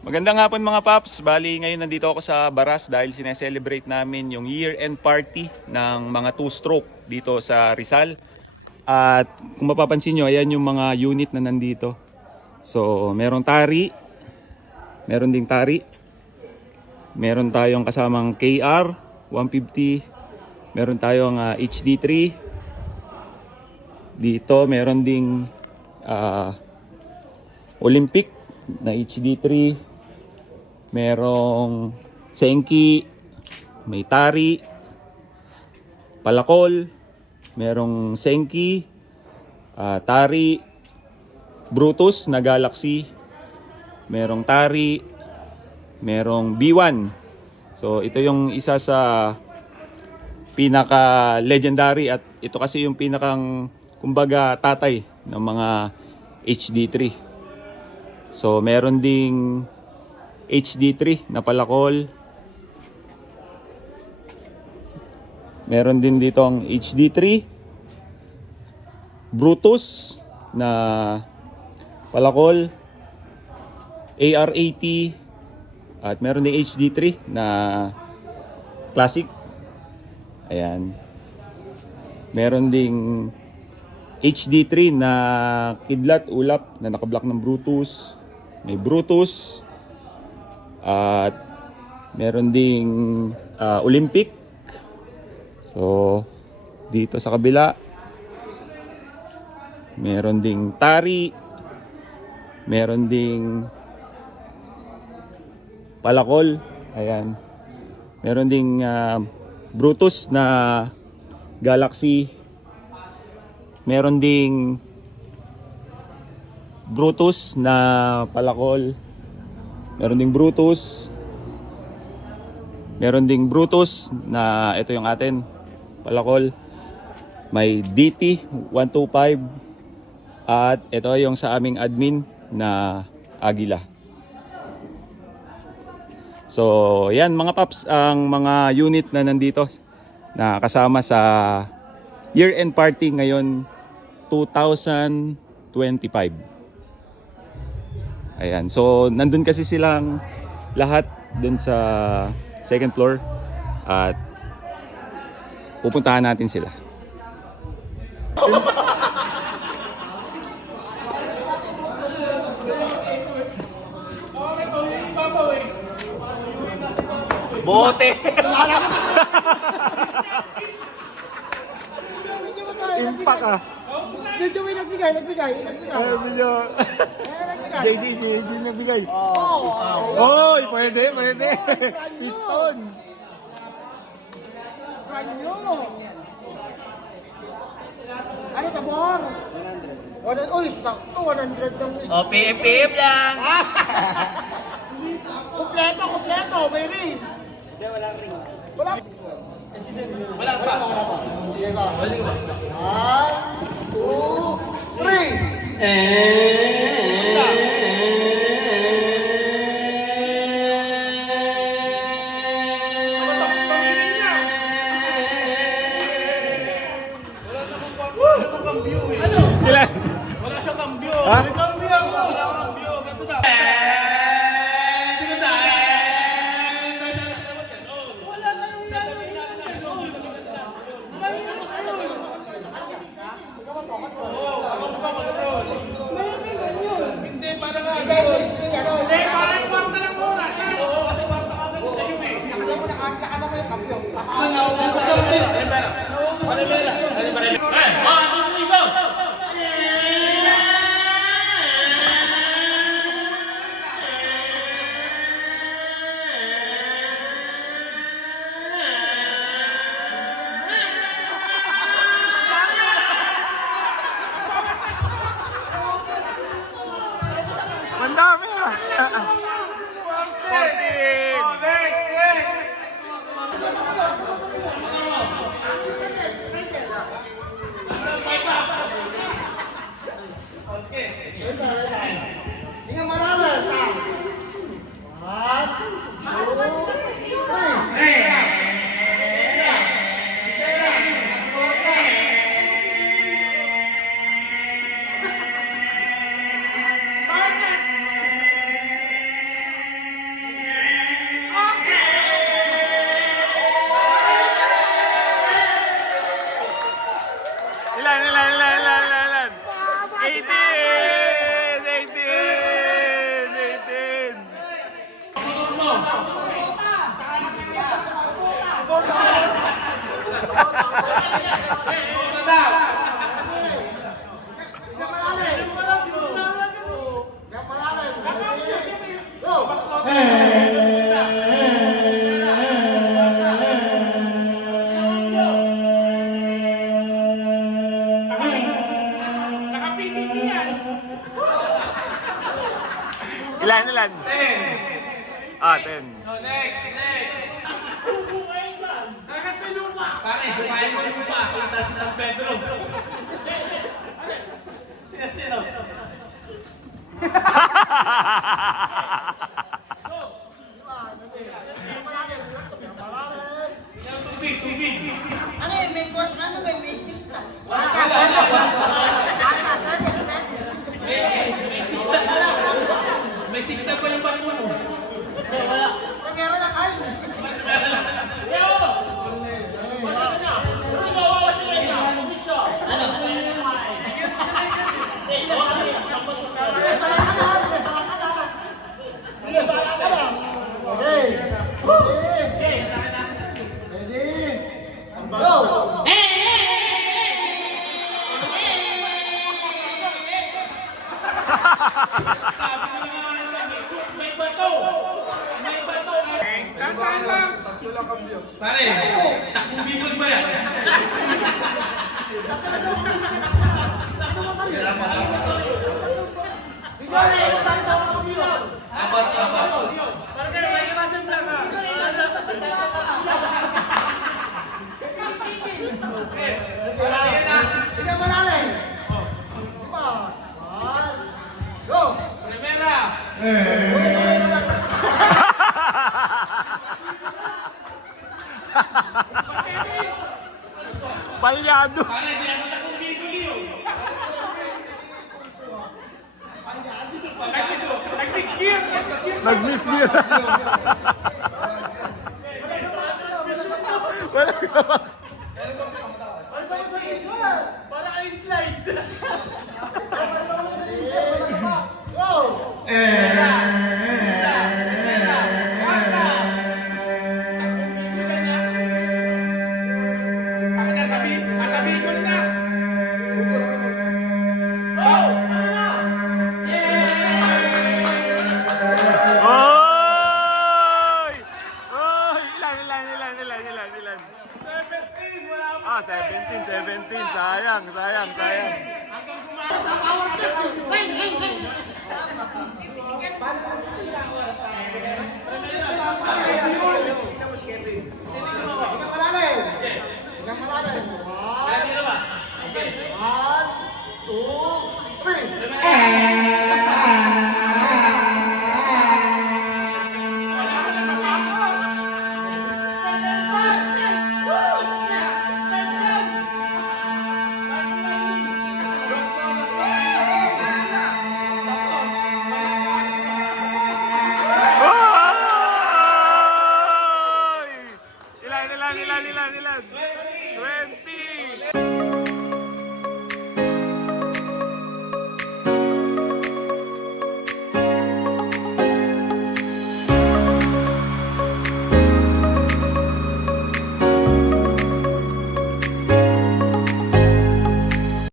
Magandang hapon mga paps. Bali ngayon nandito ako sa Baras dahil sineselebrate namin yung year-end party ng mga two-stroke dito sa Rizal. At kung mapapansin nyo, ayan yung mga unit na nandito. So meron tari, meron ding tari. Meron tayong kasamang KR 150. Meron tayong HD3. Dito meron ding Olympic na HD3. Merong Senki, may tari, palakol, merong Senki, tari, Brutus na Galaxy, merong tari, merong B1. So ito yung isa sa pinaka legendary at ito kasi yung pinakang kumbaga tatay ng mga HD3. So meron ding HD3 na palakol. Meron din dito ang HD3 Brutus na palakol, AR80, at meron din HD3 na classic. Ayan. Meron ding HD3 na kidlat ulap na nakablock ng Brutus. May Brutus. At meron ding Olympic. So dito sa kabila meron ding tari, meron ding palakol, ayan. Meron ding Brutus na Galaxy. Meron ding Brutus na palakol. Meron ding Brutus. Meron ding Brutus na ito yung atin, palakol. May DT 125 at ito yung sa aming admin na Agila. So, yan mga paps ang mga unit na nandito na kasama sa year-end party ngayon 2025. Ayan. So, nandun kasi silang lahat dun sa second floor at pupuntahan natin sila. Bote! Impact ah! Medyo may nagbigay. JC nagbigay. Oy, pwede. Piston. Kanyo! Ano tabor? 100. Uy, sakto 100 lang. O, PM lang. Kompleto, may ring. Hindi, walang ring. Wala pa. Sige ba? 1, 2, 3. Ilan? Wala siyang kambyo. Ha? Wala kang kambyo. Ganto na. Hindi, para nga. Hindi, parang kwarta ng oras. Oo, kasi kwarta ka agad sa iyo eh. Nakasama yung kampiyo. Mandami ah. 14. Hindi maralan. 1, 2, 3. Ilan? 10. Ah, 10. Next. Bakit may lupa? Pare, kumain mo yung lupa. Punta si San Pedro. Sino? Tubig. Ano yun? May 6 na. May 6 na pa yung bato mo. Nagkera na kayo. Go! May bato. Tantahan lang. Pare, takbong bigol ba yan? Ikaw manalay. Diba? One. Go! Primera. Palyado. Pare, di ako takbong bigol yun. Nag-miss gear. Wala ka